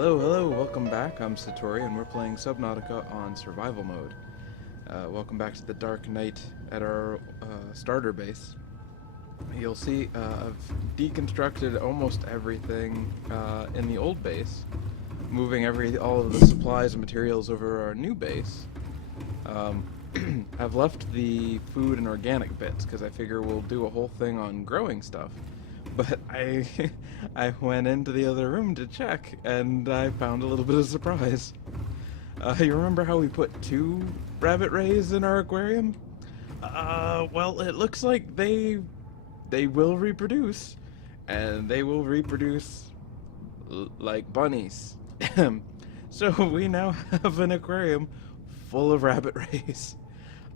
Hello, hello, welcome back. I'm Satorri, and we're playing Subnautica on survival mode. Welcome back to the dark night at our starter base. You'll see I've deconstructed almost everything in the old base, moving all of the supplies and materials over our new base. Um, I've left the food and organic bits because I figure we'll do a whole thing on growing stuff. But I I went into the other room to check, and I found a little bit of surprise. You remember how we put two rabbit rays in our aquarium? Well, it looks like they will reproduce, and they will reproduce like bunnies. So we now have an aquarium full of rabbit rays.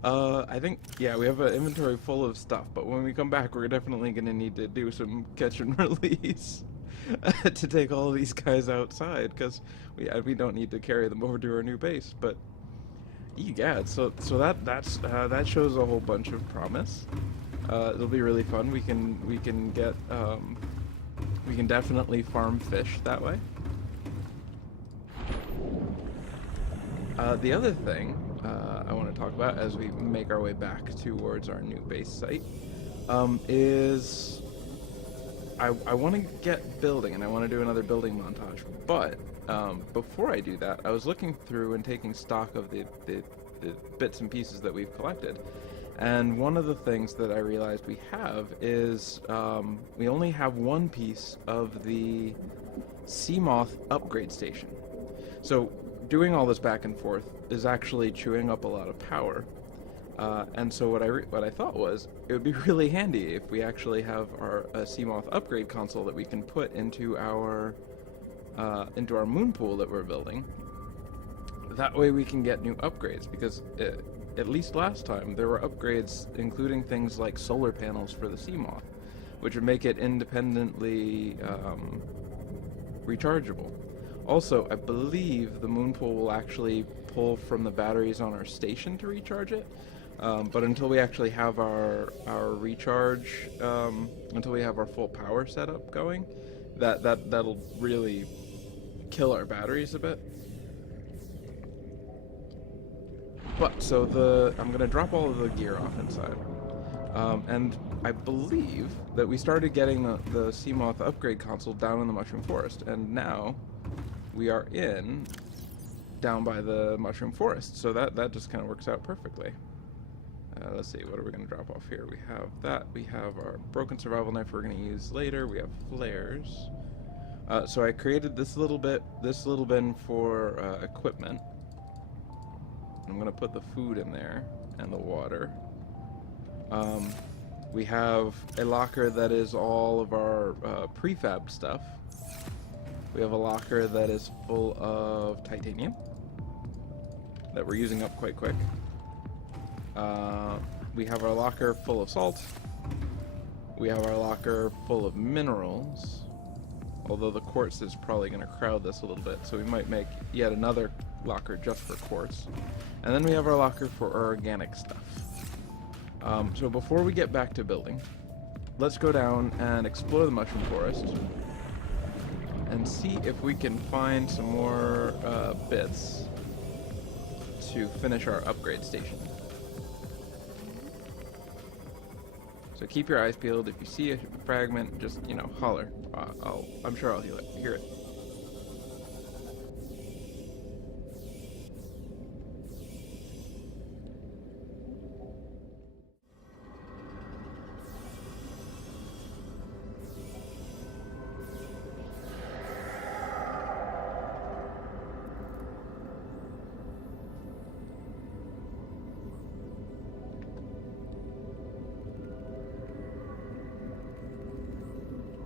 I think, yeah, we have an inventory full of stuff, but when we come back, we're definitely going to need to do some catch and release to take all of these guys outside, because we don't need to carry them over to our new base. But yeah, that shows a whole bunch of promise. It'll be really fun. We can definitely farm fish that way. The other thing I want to talk about as we make our way back towards our new base site is I want to get building, and I want to do another building montage. But before I do that, I was looking through and taking stock of the bits and pieces that we've collected. And one of the things that I realized we have is we only have one piece of the Seamoth upgrade station. So doing all this back and forth is actually chewing up a lot of power. And so what I thought was it would be really handy if we actually have our Seamoth upgrade console that we can put into our moon pool that we're building. That way we can get new upgrades, because at least last time there were upgrades including things like solar panels for the Seamoth, which would make it independently rechargeable. Also, I believe the moon pool will actually pull from the batteries on our station to recharge it. But until we actually have our recharge, until we have our full power setup going, that'll really kill our batteries a bit. But so I'm gonna drop all of the gear off inside, and I believe that we started getting the Seamoth upgrade console down in the Mushroom Forest, and now we are down by the Mushroom Forest, so that just kind of works out perfectly. Let's see, what are we going to drop off here? We have that. We have our broken survival knife we're going to use later. We have flares. So I created this little bin for equipment. I'm going to put the food in there and the water. We have a locker that is all of our prefab stuff. We have a locker that is full of titanium that we're using up quite quick. We have our locker full of salt. We have our locker full of minerals, although the quartz is probably going to crowd this a little bit, so we might make yet another locker just for quartz. And then we have our locker for our organic stuff. So before we get back to building, let's go down and explore the Mushroom Forest and see if we can find some more bits to finish our upgrade station. So keep your eyes peeled. If you see a fragment, just, holler. I'm sure I'll hear it.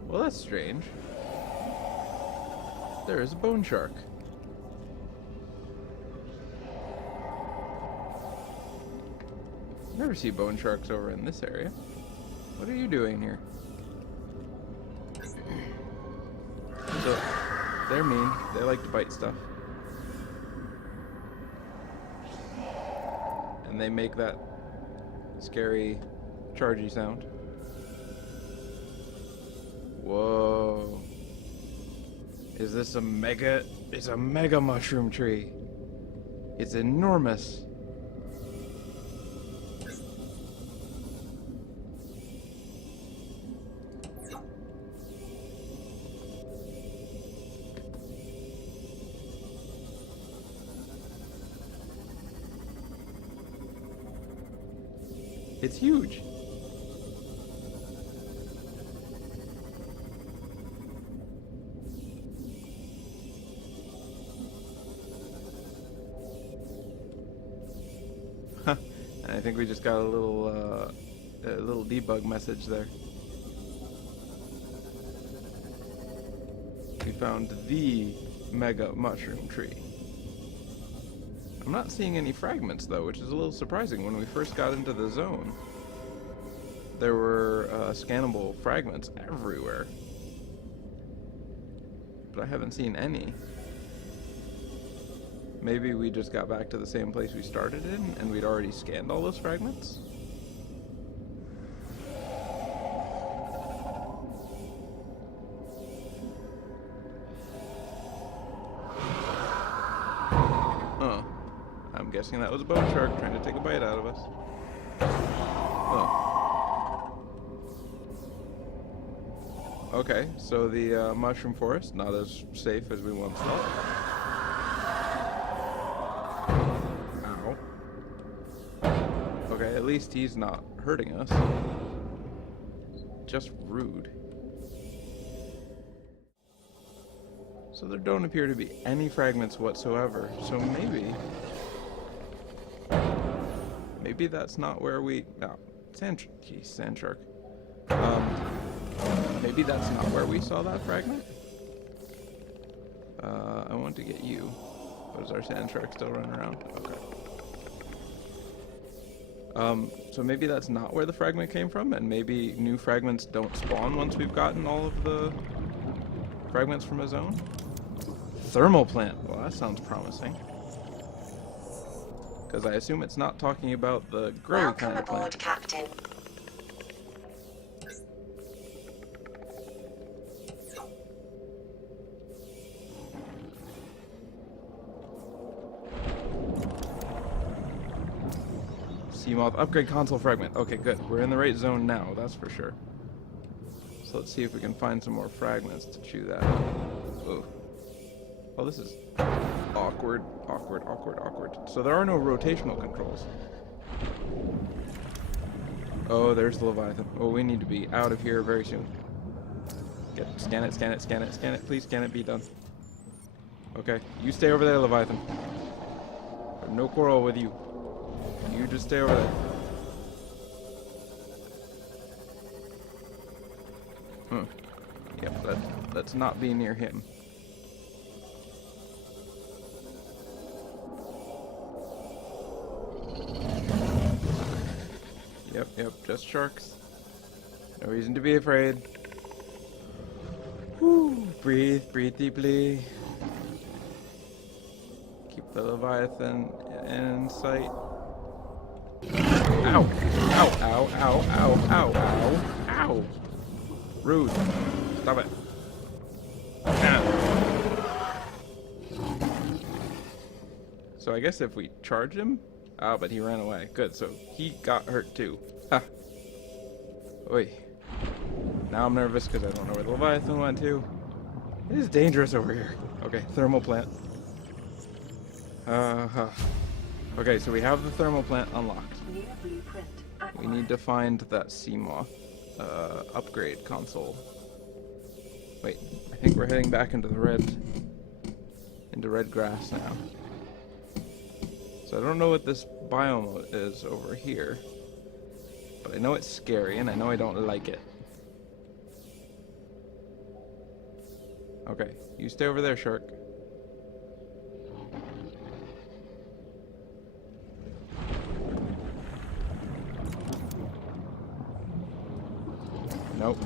Well, that's strange. There is a bone shark. Never see bone sharks over in this area. What are you doing here? So, they're mean. They like to bite stuff. And they make that scary, chargy sound. Whoa. Is this a mega It's a mega mushroom tree. It's enormous. It's huge. I think we just got a little debug message there. We found the mega mushroom tree. I'm not seeing any fragments though, which is a little surprising. When we first got into the zone, there were scannable fragments everywhere, but I haven't seen any. Maybe we just got back to the same place we started in, and we'd already scanned all those fragments? Oh. I'm guessing that was a bone shark trying to take a bite out of us. Oh. Okay, so the mushroom forest, not as safe as we once thought. Okay, at least he's not hurting us. Just rude. So there don't appear to be any fragments whatsoever, so maybe that's not where we... No, sand shark. Maybe that's not where we saw that fragment? I want to get you. But is our sand shark still running around? Okay. So maybe that's not where the fragment came from, and maybe new fragments don't spawn once we've gotten all of the fragments from a zone? Thermal plant. Well, that sounds promising. Because I assume it's not talking about the gray Welcome kind of plant. aboard, Captain. Seamoth upgrade console fragment. Okay, good. We're in the right zone now, that's for sure. So let's see if we can find some more fragments to chew that up. Ooh. Oh, this is awkward. So there are no rotational controls. Oh, there's the Leviathan. Oh, we need to be out of here very soon. Scan it. Please scan it, be done. Okay, you stay over there, Leviathan. I have no quarrel with you. You just stay over there. Yep, let's not be near him. Yep, just sharks. No reason to be afraid. Whew, breathe deeply. Keep the Leviathan in sight. Ow! Ow! Rude. Stop it. So I guess if we charge him... Ah, but he ran away. Good, so he got hurt too. Ha! Oi. Now I'm nervous because I don't know where the Leviathan went to. It is dangerous over here. Okay, thermal plant. Okay, so we have the thermal plant unlocked. We need to find that Seamoth upgrade console. Wait, I think we're heading back into the red grass now. So I don't know what this biome is over here, but I know it's scary and I know I don't like it. Okay, you stay over there, shark.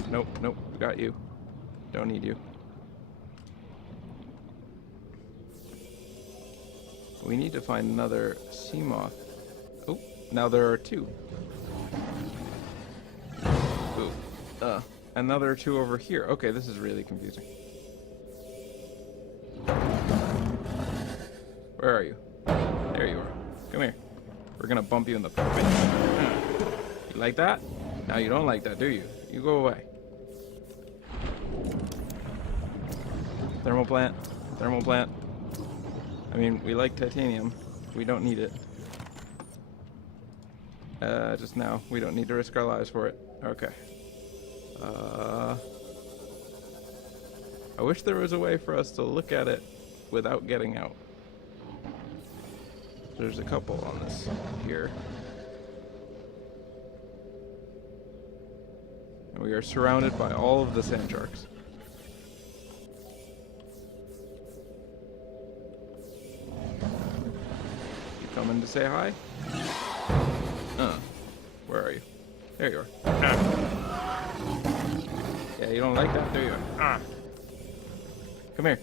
Nope, we got you. Don't need you. We need to find another Seamoth. Oh, now there are two. Ooh, another two over here. Okay, this is really confusing. Where are you? There you are. Come here. We're gonna bump you in the face. You like that? Now you don't like that, do you? You go away. Thermal plant. Thermal plant. I mean, we like titanium. We don't need it. Just now. We don't need to risk our lives for it. Okay. I wish there was a way for us to look at it without getting out. There's a couple on this here. And we are surrounded by all of the sand sharks. You coming to say hi? Where are you? There you are. Yeah, you don't like that, do you? Come here.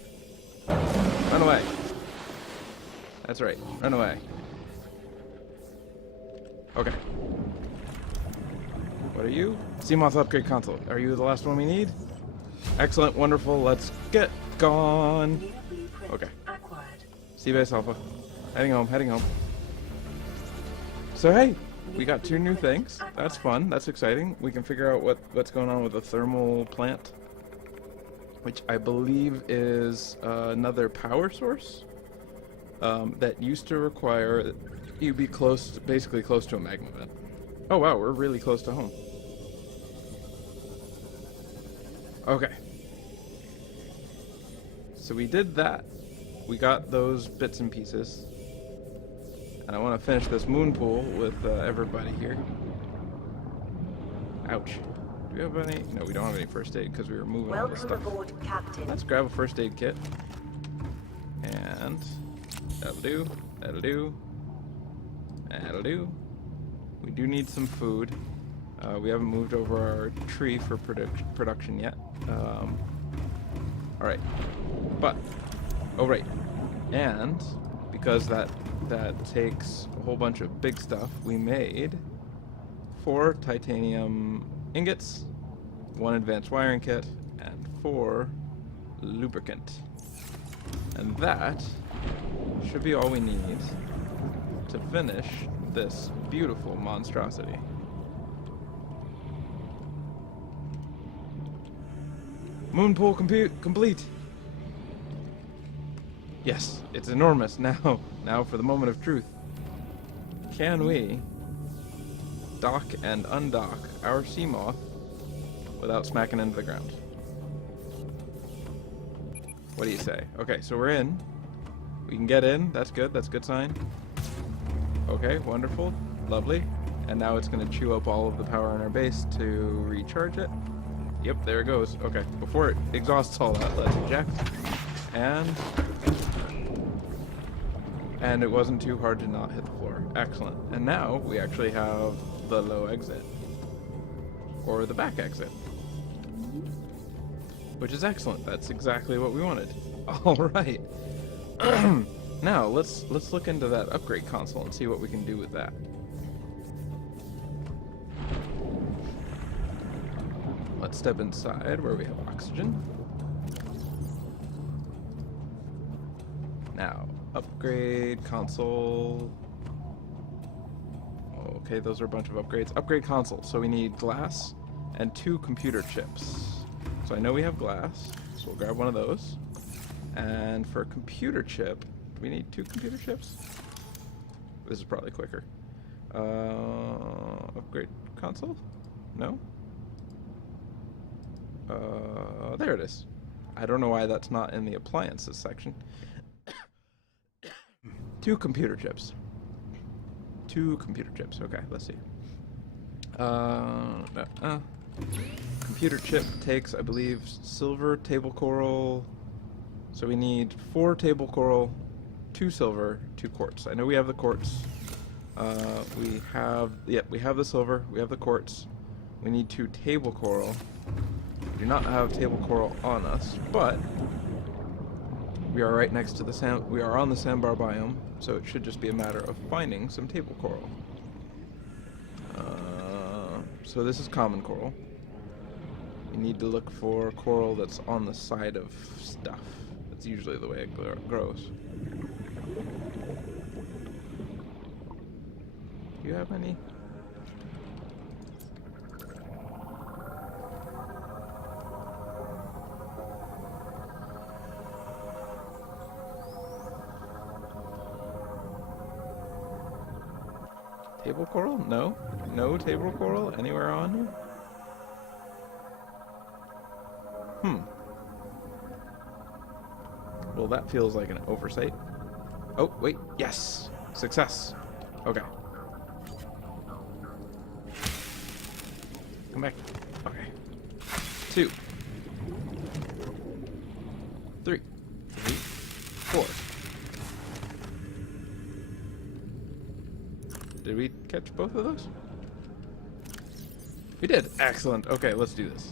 Run away. That's right. Run away. Okay. What are you? Seamoth upgrade console. Are you the last one we need? Excellent. Wonderful. Let's get gone. Okay. Seabase Alpha. Heading home. Heading home. So hey, we got 2 new things. That's fun. That's exciting. We can figure out what's going on with the thermal plant, which I believe is another power source that used to require you be close, basically close to a magma vent. Oh wow, we're really close to home. Okay. So we did that. We got those bits and pieces. And I want to finish this moon pool with everybody here. Ouch. Do we have any? No, we don't have any first aid because we were moving all this stuff. Aboard, Captain. Let's grab a first aid kit. And that'll do. That'll do. That'll do. We do need some food. We haven't moved over our tree for production yet. Alright. But, oh right. And, because that takes a whole bunch of big stuff, we made 4 titanium ingots, 1 advanced wiring kit, and 4 lubricant. And that should be all we need to finish this beautiful monstrosity. Moon pool complete. Yes, it's enormous. Now for the moment of truth. Can we dock and undock our Seamoth without smacking into the ground? What do you say? Okay, so we're in. We can get in. That's good. That's a good sign. Okay, wonderful. Lovely. And now it's going to chew up all of the power in our base to recharge it. Yep, there it goes. Okay, before it exhausts all that, let's eject. And it wasn't too hard to not hit the floor. Excellent. And now we actually have the low exit. Or the back exit. Which is excellent. That's exactly what we wanted. Alright. Now, let's look into that upgrade console and see what we can do with that. Let's step inside where we have oxygen. Now, upgrade console. Okay, those are a bunch of upgrades. Upgrade console. So we need glass and 2 computer chips. So I know we have glass, so we'll grab one of those. And for a computer chip, do we need 2 computer chips? This is probably quicker. Upgrade console? No? There it is. I don't know why that's not in the appliances section. 2 computer chips. 2 computer chips. Okay, let's see. Computer chip takes, I believe, silver, table coral. So we need 4 table coral, 2 silver, 2 quartz. I know we have the quartz. We have the silver. We have the quartz. We need 2 table coral. We do not have table coral on us, but we are right next to the sand. We are on the sandbar biome, so it should just be a matter of finding some table coral. So this is common coral. You need to look for coral that's on the side of stuff. That's usually the way it grows. Do you have any? Table coral? No? No table coral anywhere on here? Well, that feels like an oversight. Oh, wait. Yes! Success! Okay. Come back. Okay. 2. 3. 4. Did we catch both of those? We did. Excellent. Okay, let's do this.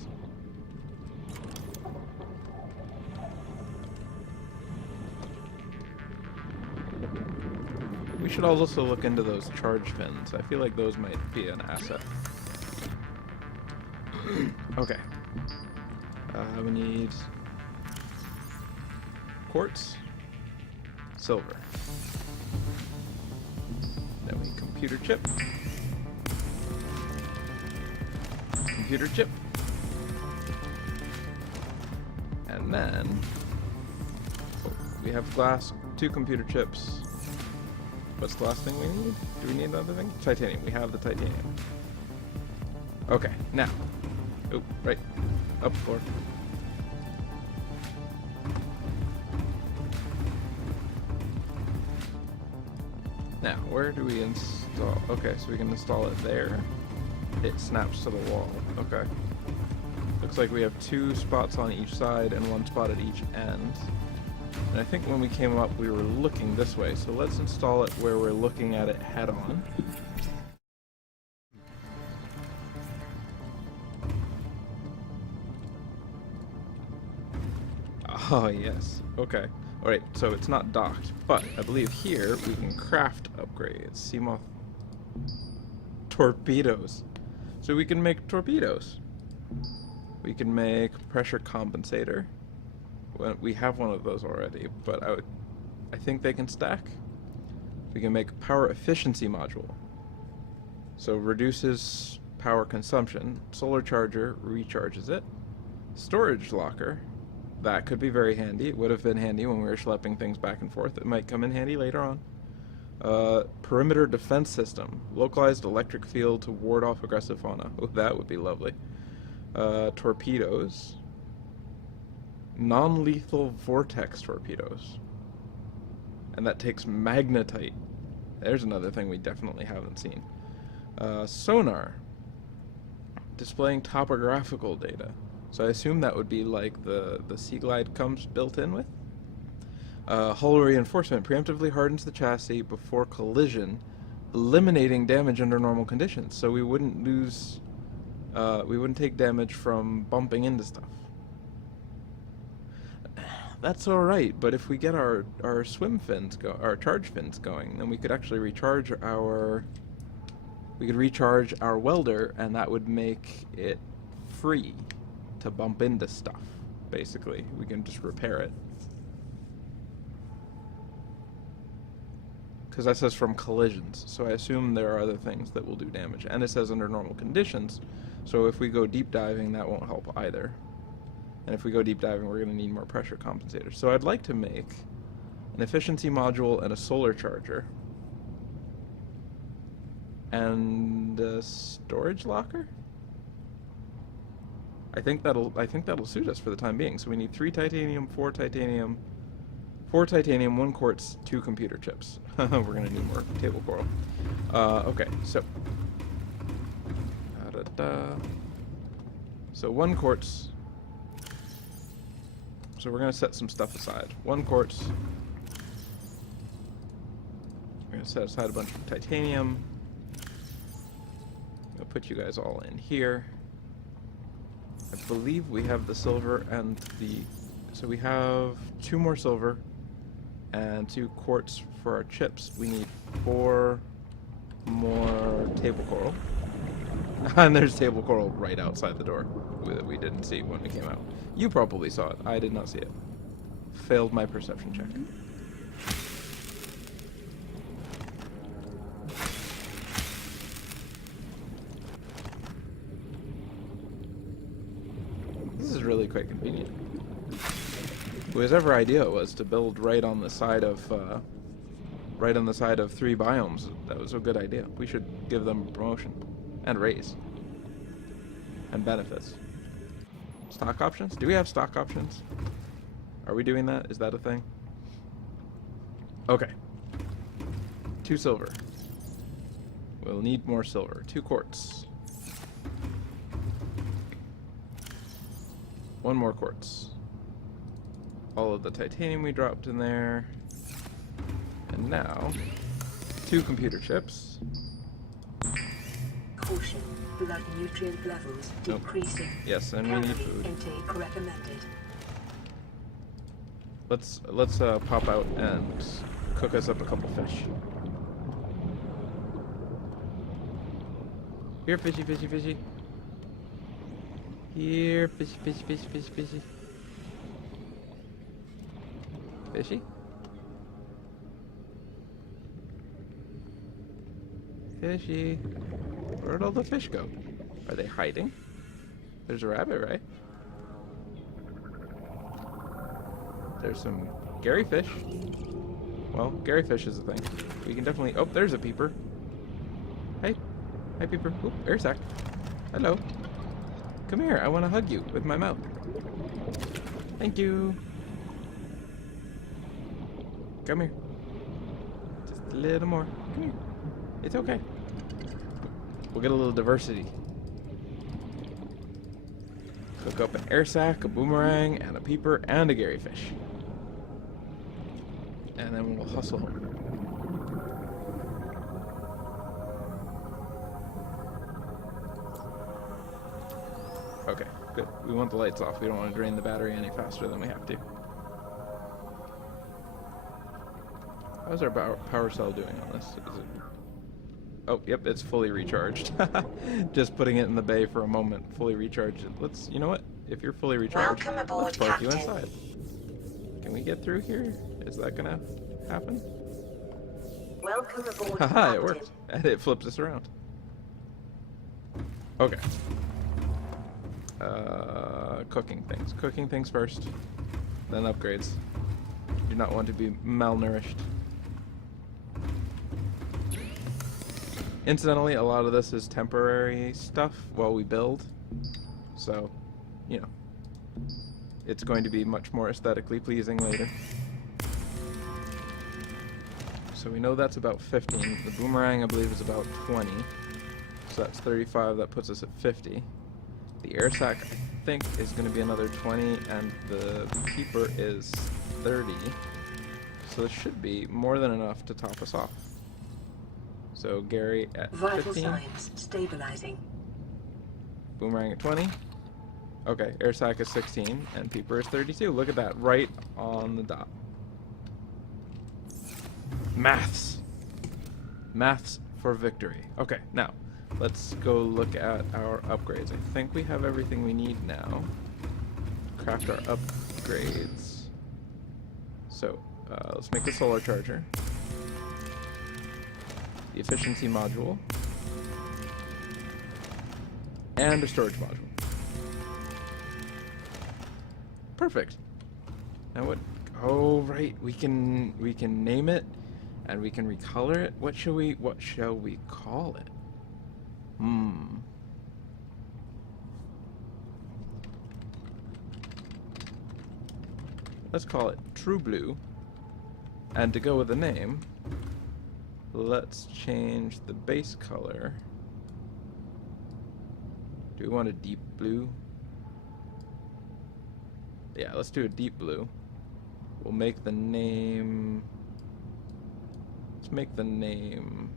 We should also look into those charge fins. I feel like those might be an asset. Okay. We need quartz, silver. Then we computer chip. Computer chip. And then we have glass, 2 computer chips. What's the last thing we need? Do we need another thing? Titanium. We have the titanium. Okay, now. Oh, right. Up floor. Now, where do we install? Okay, so we can install it there. It snaps to the wall. Okay. Looks like we have 2 spots on each side and 1 spot at each end. And I think when we came up, we were looking this way. So let's install it where we're looking at it head on. Oh, yes. Okay. Alright, so it's not docked, but I believe here we can craft upgrades. Seamoth torpedoes. So we can make torpedoes. We can make pressure compensator. Well, we have one of those already, but I think they can stack. We can make power efficiency module. So reduces power consumption. Solar charger recharges it. Storage locker. That could be very handy. It would have been handy when we were schlepping things back and forth. It might come in handy later on. Perimeter defense system. Localized electric field to ward off aggressive fauna. Oh, that would be lovely. Torpedoes. Non-lethal vortex torpedoes. And that takes magnetite. There's another thing we definitely haven't seen. Sonar. Displaying topographical data. So I assume that would be like the Sea Glide comes built in with. Hull reinforcement preemptively hardens the chassis before collision, eliminating damage under normal conditions. So we wouldn't lose, we wouldn't take damage from bumping into stuff. That's alright, but if we get our swim fins our charge fins going, then we could actually recharge our welder, and that would make it free to bump into stuff. Basically, we can just repair it. Because that says from collisions, so I assume there are other things that will do damage. And it says under normal conditions, so if we go deep diving, that won't help either. And if we go deep diving, we're going to need more pressure compensators. So I'd like to make an efficiency module and a solar charger. And a storage locker? I think that'll suit us for the time being. So we need 3 titanium, 4 titanium, 1 quartz, 2 computer chips. We're gonna need more table coral. Okay, so so 1 quartz. So we're gonna set some stuff aside. 1 quartz. We're gonna set aside a bunch of titanium. I'm gonna put you guys all in here. I believe we have the silver and the... So we have 2 more silver and 2 quartz for our chips. We need 4 more table coral. And there's table coral right outside the door that we didn't see when we came out. You probably saw it. I did not see it. Failed my perception check. actually quite convenient. Whoever idea it was to build right on the side of 3 biomes, that was a good idea. We should give them a promotion and raise and benefits. Stock options? Do we have stock options? Are we doing that? Is that a thing? Okay. 2 silver. We'll need more silver. 2 quartz. 1 more quartz. All of the titanium we dropped in there. And now, 2 computer chips. Caution, blood nutrient levels decreasing. Yes, and we need food. Intake recommended. Let's pop out and cook us up a couple fish. Here, fishy, fishy, fishy. Here, fishy, fishy, fishy, fishy, fishy. Fishy? Fishy. Where'd all the fish go? Are they hiding? There's a rabbit, right? There's some Gary fish. Well, Gary fish is a thing. We can definitely... Oh, there's a peeper. Hey. Hi, peeper. Oop, air sac. Hello. Come here. I want to hug you with my mouth. Thank you. Come here. Just a little more. Come here. It's okay. We'll get a little diversity. Cook up an air sac, a boomerang, and a peeper, and a Gary fish. And then we'll hustle home. Okay, good. We want the lights off. We don't want to drain the battery any faster than we have to. How's our power cell doing on this? Is it... Oh, yep, it's fully recharged. Just putting it in the bay for a moment. Fully recharged. Let's, you know what? If you're fully recharged, let's park you inside. Can we get through here? Is that gonna happen? Welcome aboard. Haha, it worked. And it flips us around. Okay. Cooking things. Cooking things first. Then upgrades. Do not want to be malnourished. Incidentally, a lot of this is temporary stuff while we build. So, you know, it's going to be much more aesthetically pleasing later. So we know that's about 15. The boomerang, I believe, is about 20. So that's 35. That puts us at 50. The air sac, I think, is going to be another 20. And the keeper is 30. So this should be more than enough to top us off. So Gary at 15. Vital signs stabilizing. Boomerang at 20. Okay, air sac is 16 and peeper is 32. Look at that, right on the dot. Maths. Maths for victory. Okay, now let's go look at our upgrades. I think we have everything we need now. Craft our upgrades. So let's make a solar charger. The efficiency module, and a storage module. Perfect. Now what? Oh right, we can name it, and we can recolor it. What shall we call it? Let's call it True Blue. And to go with the name, let's change the base color. Do we want a deep blue? Yeah, let's do a deep blue. We'll make the name... Let's make the name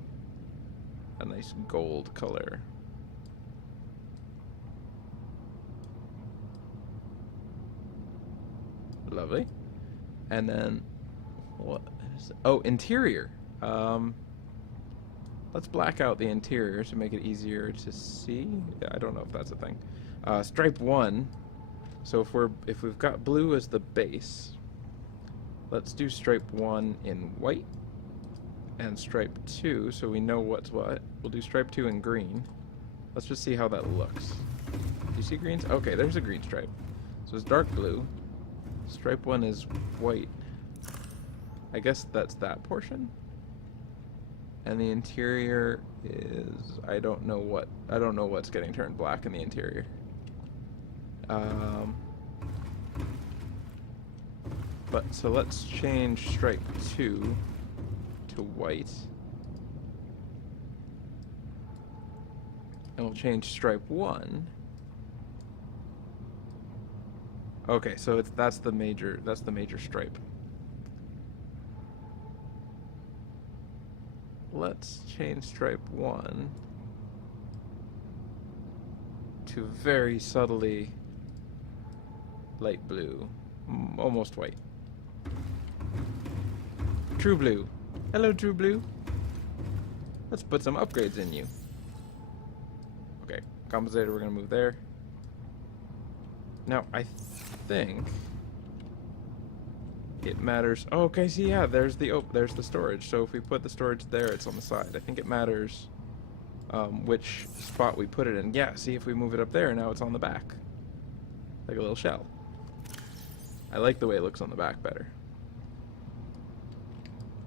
a nice gold color. Lovely. And then, what is it? Oh, interior. Let's black out the interior to make it easier to see. Yeah, I don't know if that's a thing. Stripe 1. So if we've got blue as the base, let's do stripe 1 in white and stripe 2 so we know what's what. We'll do stripe 2 in green. Let's just see how that looks. Do you see greens? Okay, there's a green stripe. So it's dark blue. Stripe 1 is white. I guess that's that portion. And the interior is, I don't know what's getting turned black in the interior. But so let's change stripe 2 to white. And we'll change stripe 1. Okay, so that's the major stripe. Let's change stripe 1 to very subtly light blue, almost white. True blue. Hello, True blue. Let's put some upgrades in you. Okay, compensator, we're gonna move there. Now, I think it matters. Oh, okay, see, yeah, there's the storage. So if we put the storage there, it's on the side. I think it matters which spot we put it in. Yeah, see, if we move it up there, now it's on the back, like a little shell. I like the way it looks on the back better.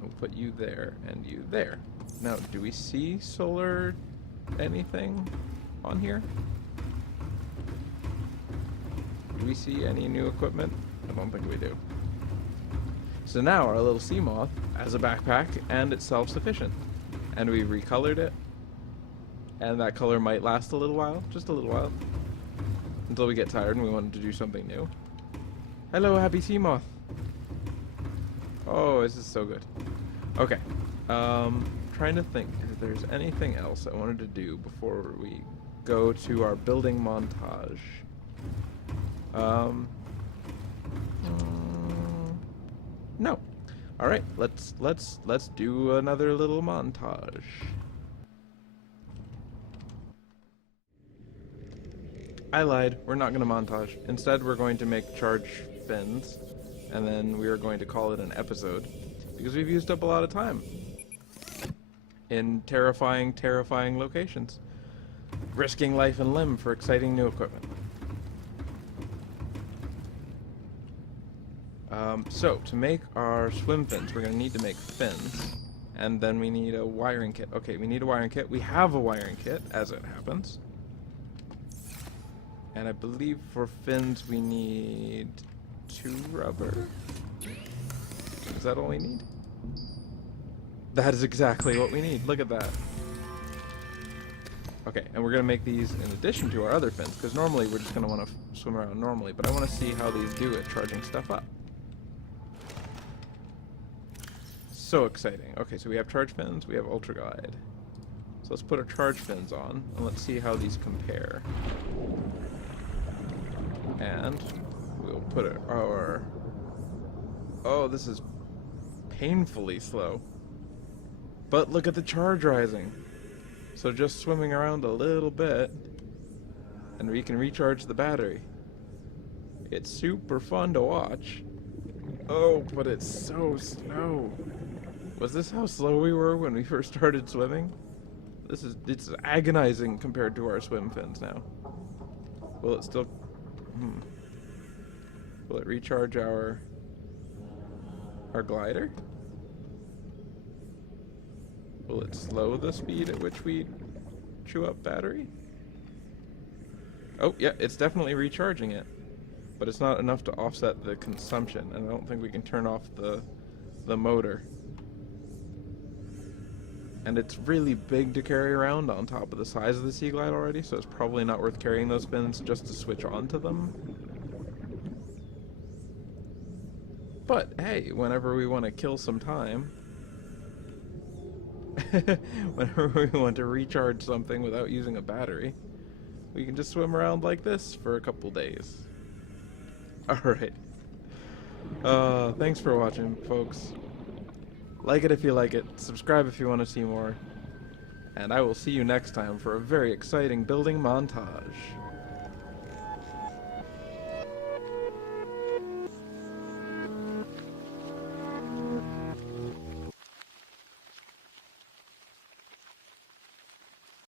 We'll put you there and you there. Now, do we see solar anything on here? Do we see any new equipment? I don't think we do. So now our little sea moth has a backpack and it's self-sufficient. And we recolored it. And that color might last a little while, just a little while. Until we get tired and we wanted to do something new. Hello, happy sea moth. Oh, this is so good. Okay. Trying to think if there's anything else I wanted to do before we go to our building montage. No. All right, let's do another little montage. I lied. We're not going to montage. Instead, we're going to make charge fins, and then we are going to call it an episode because we've used up a lot of time in terrifying locations, risking life and limb for exciting new equipment. So, to make our swim fins, we're going to need to make fins, and then we need a wiring kit. Okay, we need a wiring kit. We have a wiring kit, as it happens. And I believe for fins we need 2 rubber. Is that all we need? That is exactly what we need. Look at that. Okay, and we're going to make these in addition to our other fins, because normally we're just going to want to swim around normally, but I want to see how these do at charging stuff up. So exciting. Okay, so we have charge fins, we have ultra glide. So let's put our charge fins on, and let's see how these compare. And we'll put our... Oh, this is painfully slow. But look at the charge rising. So just swimming around a little bit, and we can recharge the battery. It's super fun to watch. Oh, but it's so slow. Was this how slow we were when we first started swimming? It's agonizing compared to our swim fins now. Will it still... Will it recharge our glider? Will it slow the speed at which we chew up battery? Oh, yeah, it's definitely recharging it. But it's not enough to offset the consumption, and I don't think we can turn off the motor. And it's really big to carry around on top of the size of the Sea Glide already, so it's probably not worth carrying those fins just to switch onto them. But hey, whenever we want to kill some time, whenever we want to recharge something without using a battery, we can just swim around like this for a couple days. Alright. Thanks for watching, folks. Like it if you like it, subscribe if you want to see more, and I will see you next time for a very exciting building montage.